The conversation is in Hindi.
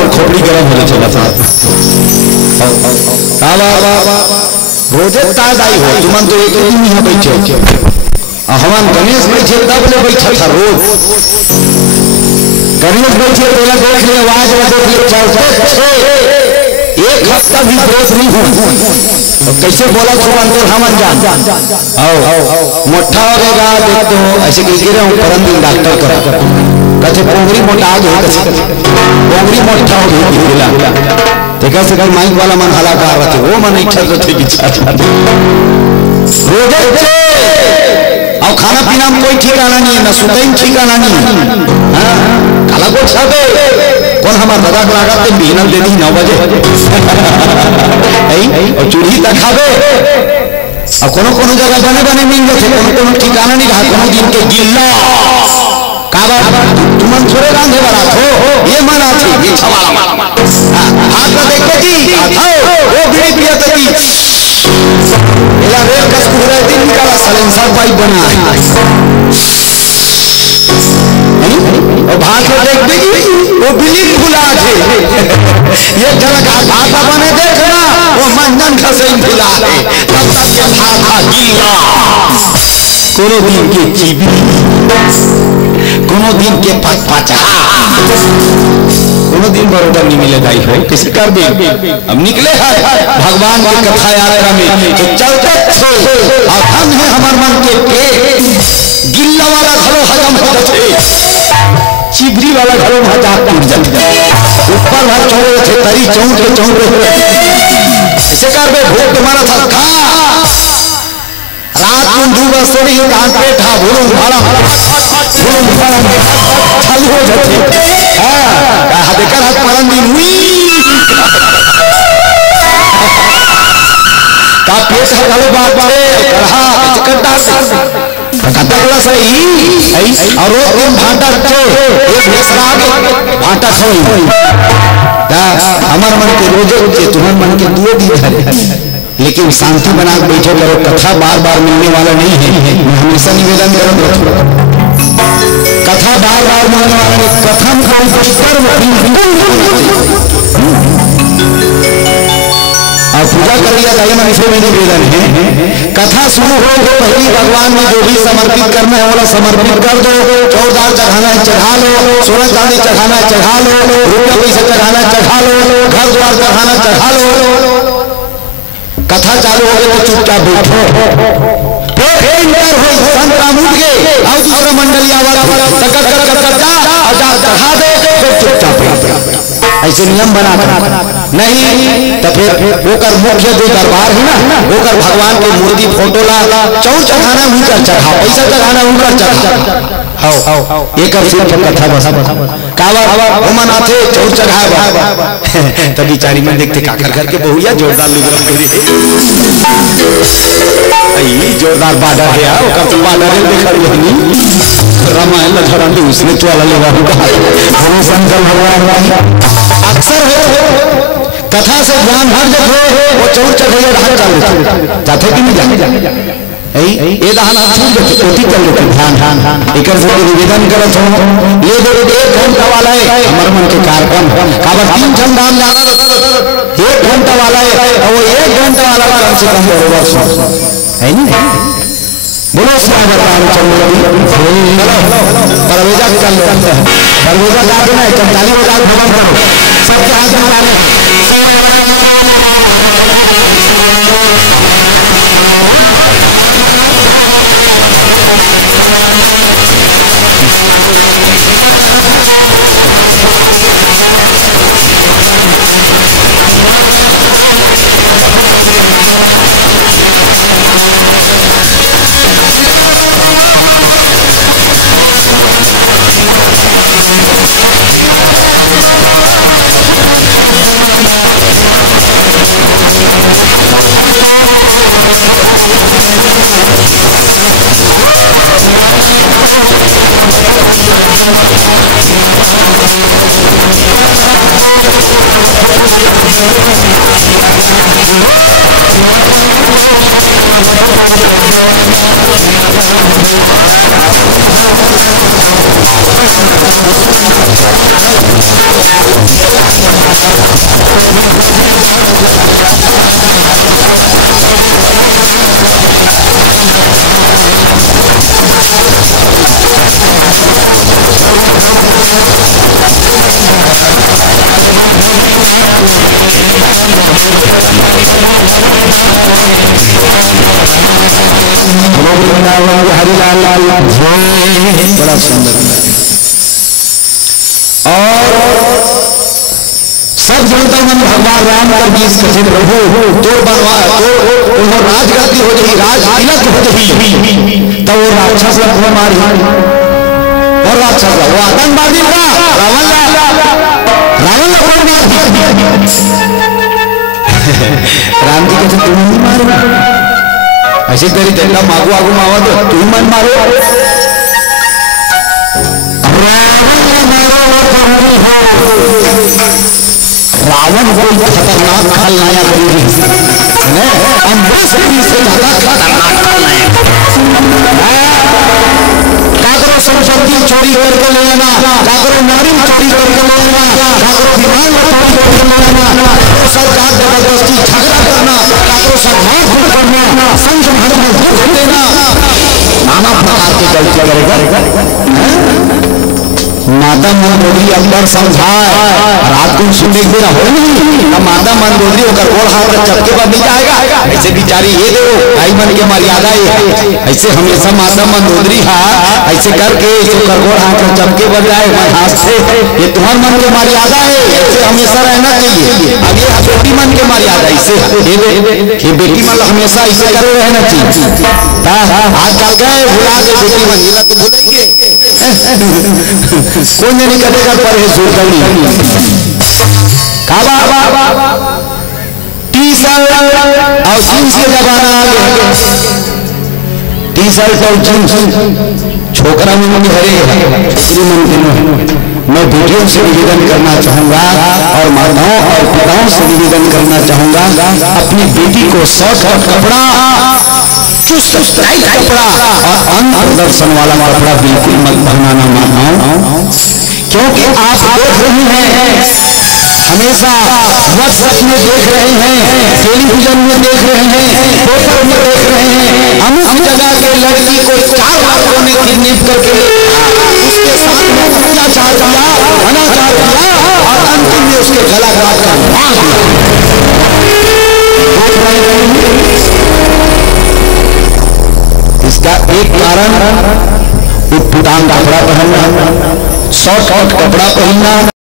और खोपड़ी गरम हो चला था रोजे तादाई हो तुमन तो एक दिन यहाँ बैठे हमान गणेश बैठे तब ले बैठा था रोज गणेश बैठे पहला देख ले आवाज देख ले चलते एक हफ्ता भी ब्रेक नहीं हुआ तो कैसे बोला सुबह तो हम जान आओ मोटा हो गएगा देख तो ऐसे कह रहे हूँ परम दिन डॉक्टर करा कहते पोंगरी मोटा आ गई पोंगरी मोटा हो गई देखा से कहीं माइक वाला मन हला कर रहा थे वो मन इच्छा तो थे बिचारा रोजे और खाना पीना में कोई ठिकाना नहीं है ना सुतई ठिकाना नहीं है काला को छापे कौन हमारा दादा को लगा ते बिहनल दे दी 9 बजे और चूड़ी तक खावे और कोनो जगह बने बने मिल जाते कोनो ठिकाना नहीं रहा कोनो दिन के गिल्ला काबा तुमन छोरे रांधे वाला हो ये मना थी ये छवाला हाथ में देख के जी आओ वो बीड़ी पिया तकी एला रेल का पूरा दिन निकाला साइलेंसर पाइप बना और भात में देख देगी वो बिल्ली भुला थे ये झलक भाता बने देखना वो मंजन खसे भुला है तब तक के भाता गिल्ला कोनो दिन के चीबी कोनो दिन के पाचा कोनो दिन बरोबर नहीं मिलेगा ही किसी कर भी अब निकले हैं भगवान की कथा यात्रा में तो चलते और हम है हमारे मन के पेट गिल्ला वाला घरों हजम हो जाते चिबरी वाला घरों हजाक टूट जाते ऊपर भर चौड़े थे तरी चौंक ऐसे कर बे भूख तुम्हारा था खा रात में 2 बजे नहीं कान पे था भूलूं भाड़ा चालू हो जाते हां देखा हाथ परम दिन हुई का पेट हलो बात बारे कहा कट्टा कट्टा वाला सही और वो भाटा थे एक भेसरा के भाटा खोई ता हमार मन के रोजे तुम्हारे मन के 2 दिन है लेकिन शांति बना के बैठे करो कथा बार बार मिलने वाला नहीं है मैं हमेशा निवेदन करूंगा कथा बार बार मिलने वाला नहीं कथन और पूजा कर लिया जाए मन से मेरी निवेदन है कथा शुरू हो तो पहली भगवान में जो भी समर्पित करना है वाला समर्पित कर दो चौदार चढ़ाना है चढ़ा लो सोना चांदी चढ़ाना है चढ़ा लो रुपया पैसा चढ़ाना चढ़ा लो घर द्वार चढ़ाना चढ़ा लो कथा चालू हो गई तो चुपचाप बैठो संत राम उठ गए और दूसरा मंडलिया वाला चढ़ा दे तो चुपचाप ऐसे नियम बना नहीं तो फिर ओकर मुख्य जो दरबार है ना ओकर भगवान के मूर्ति फोटो ला चौर चढ़ाना उनकर चढ़ा पैसा चढ़ाना उनकर चढ़ा एक कथा बसा कावा मन आते चौर चढ़ाए तब बिचारी में देखते काकर घर के बहुया जोरदार लुगरम करी जोरदार बाडर है ओकर तो बाडर देखल नहीं रामायण लखरान उसने चला लेवा कहा शंकर भगवान अक्सर है कथा से ज्ञान हर देखो वो चौर चढ़ाइए ढाल चालू जाते कि नहीं जाते ए दहना छूट गए कोठी चल रही ध्यान एकर से निवेदन करत हो ले दो 1 घंटा वाला है हमर मन के कार्यक्रम काबर 3 जन दान जाना 1 घंटा वाला है और वो 1 घंटा वाला कम से कम बरोबर है नहीं बोलो स्वागत रामचंद्र परवेजा चल रहा है परवेजा का देना है 44,000 भवन करो सबके हाथ में डाले कमल बड़ा सुंदर। और सब जनता मन भगवान राम का बीज कथे प्रभु तोर बनवा तो उन्होंने राजगद्दी हो जाई, राज तिलक हो जाई, तब वो राक्षस को मारी। और राक्षस वो आतंकवादी था रावण रावण को मार दिया। राम जी कहते तुम नहीं मारो, ऐसे तेरी तेरा मागू आगू मावा तो तुम मन मारो। रावण कोई खतरनाक खलनायक है, अम्बरीश से ज्यादा खतरनाक खलनायक। काकरो संपत्ति चोरी करके ले आना, काकरो नारी चोरी करके ले आना, काकरो विमान चोरी करके ले आना, काकरो सरकार जबरदस्ती झगड़ा करना, काकरो सरकार करना, संघ भर में दुख देना, नाना प्रकार की गलतियां करेगा। माता मंदोदरी अकबर समझाए रात को सुनने के ना हो नहीं, माता मंदोदरी होकर गोड़ हाथ चपके पर नहीं जाएगा। ऐसे बिचारी ये देखो भाई मन के मर्यादा ये ऐसे हमेशा माता मंदोदरी है ऐसे करके कर गोड़ हाथ चपके पर जाए हाथ से, ये तुम्हारे मन के मर्यादा है, ऐसे हमेशा रहना चाहिए। अब ये बेटी मन के मर्यादा ऐसे ये बेटी मन हमेशा ऐसे करे रहना चाहिए। आजकल गए भुला गए बेटी मन, ये तो भूलेंगे कौन नहीं करेगा पर है जोरदारी टी-शर्ट और जींस के जमाना आ गया। टी-शर्ट और जींस छोकरा में मन हरे छोकरी मन के मैं बेटियों से निवेदन करना चाहूंगा और माताओं और पिताओं से निवेदन करना चाहूंगा, अपनी बेटी को शॉर्ट कपड़ा चुस्त टाइट कपड़ा और अंग प्रदर्शन वाला कपड़ा बिल्कुल मत पहनाना माताओं, क्योंकि आप देख रही हैं हमेशा व्हाट्सएप में देख रहे हैं, टेलीविजन में देख रहे हैं, पेपर में देख रहे हैं, अमुक जगह के लड़की को 4 लोगों ने किडनैप करके उसके साथ में अत्याचार किया, अनाचार किया और अंतिम में उसके गला काट कर मार दिया। इसका एक कारण उटपुटांग कपड़ा पहनना, शॉर्ट कपड़ा पहनना।